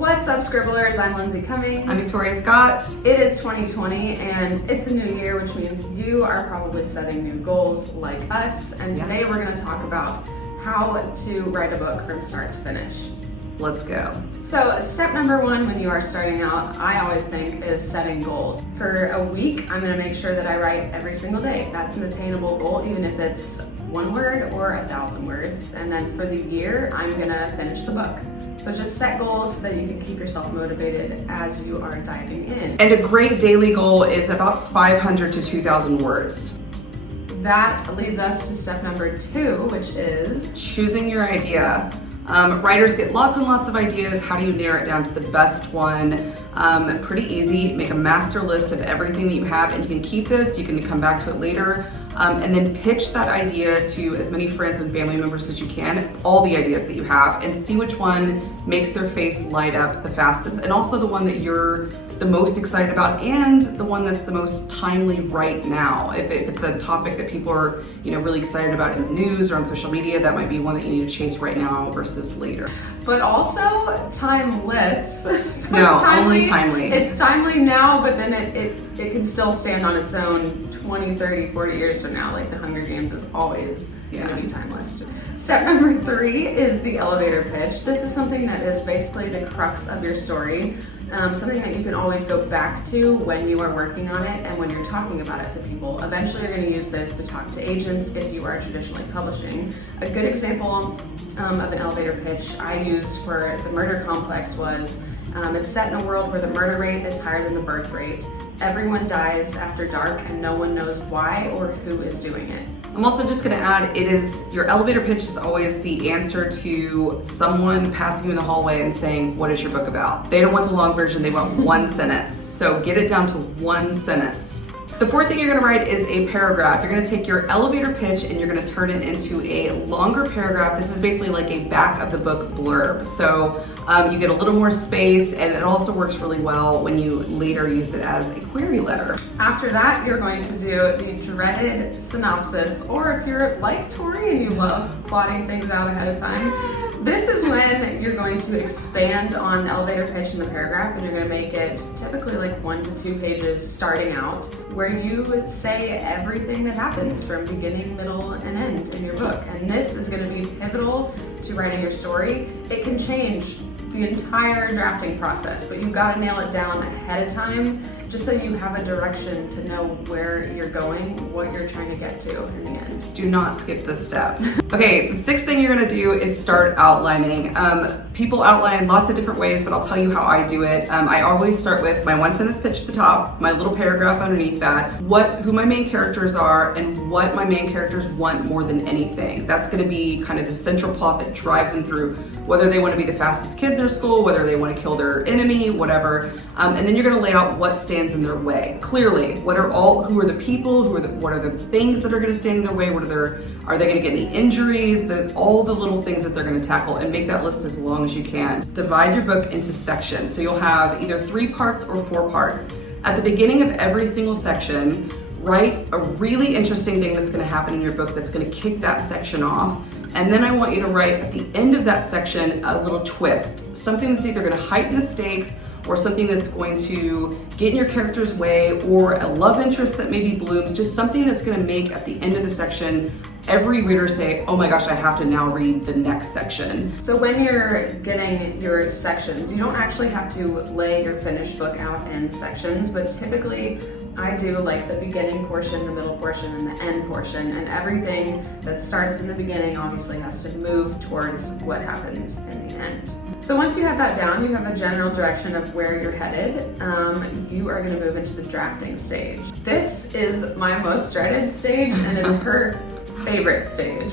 What's up, Scribblers? I'm Lindsay Cummings. I'm Victoria Scott. It is 2020 and it's a new year, which means you are probably setting new goals like us. And today we're going to talk about how to write a book from start to finish. Let's go. So step number one when you are starting out, I always think, is setting goals. For a week, I'm going to make sure that I write every single day. That's an attainable goal, even if it's 1 word or 1,000 words. And then for the year, I'm going to finish the book. So just set goals so that you can keep yourself motivated as you are diving in. And a great daily goal is about 500 to 2,000 words. That leads us to step number 2, which is choosing your idea. Writers get lots and lots of ideas. How do you narrow it down to the best one? Pretty easy. Make a master list of everything that you have, and you can keep this. You can come back to it later. And then pitch that idea to as many friends and family members as you can, all the ideas that you have, and see which one makes their face light up the fastest, and also the one that you're the most excited about, and the one that's the most timely right now. If it's a topic that people are really excited about in the news or on social media, that might be one that you need to chase right now versus later. But also timeless. So no, only timely. It's timely now, but then it can still stand on its own 20, 30, 40 years from now. Like the Hunger Games is always going to be timeless. Step number 3 is the elevator pitch. This is something that is basically the crux of your story. Something that you can always go back to when you are working on it and when you're talking about it to people. Eventually you're going to use this to talk to agents if you are traditionally publishing. A good example of an elevator pitch I used for The Murder Complex was it's set in a world where the murder rate is higher than the birth rate. Everyone dies after dark and no one knows why or who is doing it. I'm also just going to add, your elevator pitch is always the answer to someone passing you in the hallway and saying, what is your book about? They don't want the long version, they want one sentence. So get it down to one sentence. The 4th thing you're going to write is a paragraph. You're going to take your elevator pitch and you're going to turn it into a longer paragraph. This is basically like a back of the book blurb. So you get a little more space, and it also works really well when you later use it as a query letter. After that, you're going to do the dreaded synopsis, or if you're like Tori and you love plotting things out ahead of time, this is when you're going to expand on the elevator pitch in the paragraph, and you're going to make it typically like 1 to 2 pages starting out, where you say everything that happens from beginning, middle, and end in your book. And this is going to be pivotal to writing your story. It can change the entire drafting process, but you've got to nail it down ahead of time just so you have a direction to know where you're going, what you're trying to get to in the end. Do not skip this step. Okay, the 6th thing you're going to do is start outlining. People outline lots of different ways, but I'll tell you how I do it. I always start with my 1-sentence pitch at the top, my little paragraph underneath that, who my main characters are, and what my main characters want more than anything. That's going to be kind of the central plot that drives them through, whether they want to be the fastest kid in their school, whether they want to kill their enemy, whatever. And then you're going to lay out what stands in their way. Clearly, who are the people, what are the things that are going to stand in their way, are they going to get any injuries, all the little things that they're going to tackle, and make that list as long as you can. Divide your book into sections. So you'll have either 3 parts or 4 parts. At the beginning of every single section, write a really interesting thing that's going to happen in your book that's going to kick that section off. And then I want you to write at the end of that section a little twist, something that's either going to heighten the stakes or something that's going to get in your character's way, or a love interest that maybe blooms, just something that's going to make at the end of the section every reader say, oh my gosh, I have to now read the next section. So when you're getting your sections, you don't actually have to lay your finished book out in sections, but typically I do like the beginning portion, the middle portion, and the end portion, and everything that starts in the beginning obviously has to move towards what happens in the end. So once you have that down, you have a general direction of where you're headed. You are going to move into the drafting stage. This is my most dreaded stage, and it's her favorite stage.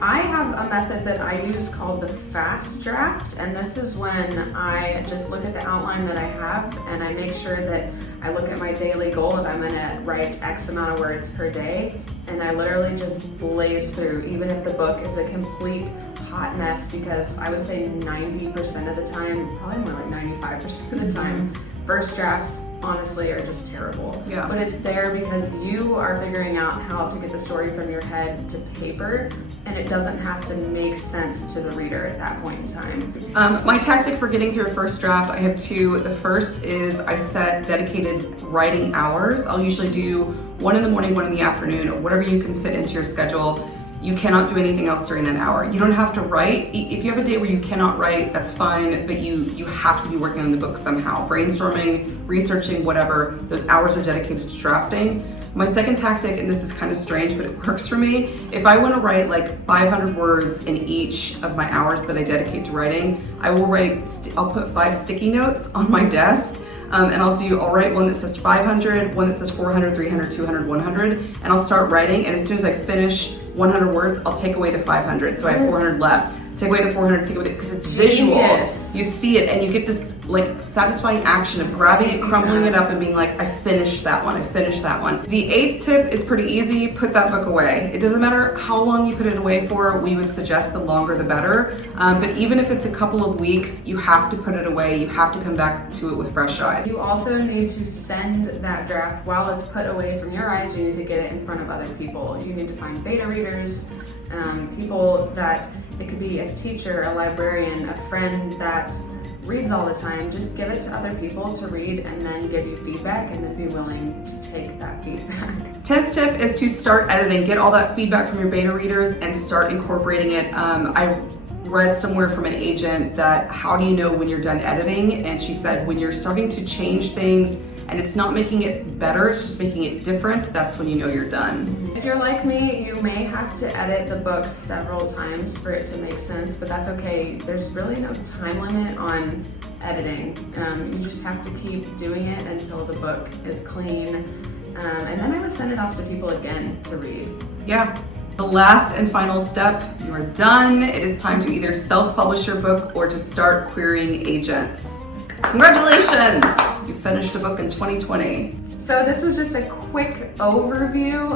I have a method that I use called the fast draft, and this is when I just look at the outline that I have and I make sure that I look at my daily goal if I'm going to write X amount of words per day, and I literally just blaze through, even if the book is a complete hot mess, because I would say 90% of the time, probably more like 95% of the time, First drafts, honestly, are just terrible. Yeah. But it's there because you are figuring out how to get the story from your head to paper, and it doesn't have to make sense to the reader at that point in time. My tactic for getting through a first draft, I have two. The first is I set dedicated writing hours. I'll usually do one in the morning, one in the afternoon, or whatever you can fit into your schedule. You cannot do anything else during that hour. You don't have to write. If you have a day where you cannot write, that's fine, but you have to be working on the book somehow. Brainstorming, researching, whatever, those hours are dedicated to drafting. My second tactic, and this is kind of strange, but it works for me, if I want to write like 500 words in each of my hours that I dedicate to writing, I'll put 5 sticky notes on my desk. And I'll write one that says 500, one that says 400, 300, 200, 100, and I'll start writing, and as soon as I finish 100 words, I'll take away the 500, so I have 400 left. Take away the 400, take away because it's visual. Genius. You see it, and you get this like satisfying action of grabbing it, crumbling it up, and being like, I finished that one, I finished that one. The 8th tip is pretty easy, put that book away. It doesn't matter how long you put it away for, we would suggest the longer the better. But even if it's a couple of weeks, you have to put it away, you have to come back to it with fresh eyes. You also need to send that draft while it's put away from your eyes. You need to get it in front of other people. You need to find beta readers, people that, it could be a teacher, a librarian, a friend that reads all the time. Just give it to other people to read and then give you feedback, and then be willing to take that feedback. 10th tip is to start editing. Get all that feedback from your beta readers and start incorporating it. I read somewhere from an agent that how do you know when you're done editing? And she said when you're starting to change things and it's not making it better, it's just making it different, that's when you know you're done. If you're like me, you may have to edit the book several times for it to make sense, but that's okay. There's really no time limit on editing. You just have to keep doing it until the book is clean. And then I would send it off to people again to read. Yeah. The last and final step, you are done. It is time to either self-publish your book or to start querying agents. Congratulations! You finished a book in 2020. So this was just a quick overview.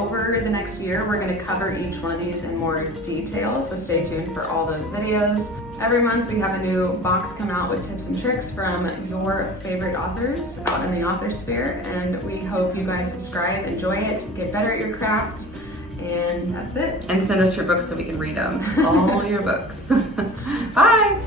Over the next year, we're going to cover each one of these in more detail, so stay tuned for all those videos. Every month we have a new box come out with tips and tricks from your favorite authors out in the author sphere, and we hope you guys subscribe, enjoy it, get better at your craft, and that's it. And send us your books so we can read them. All your books. Bye!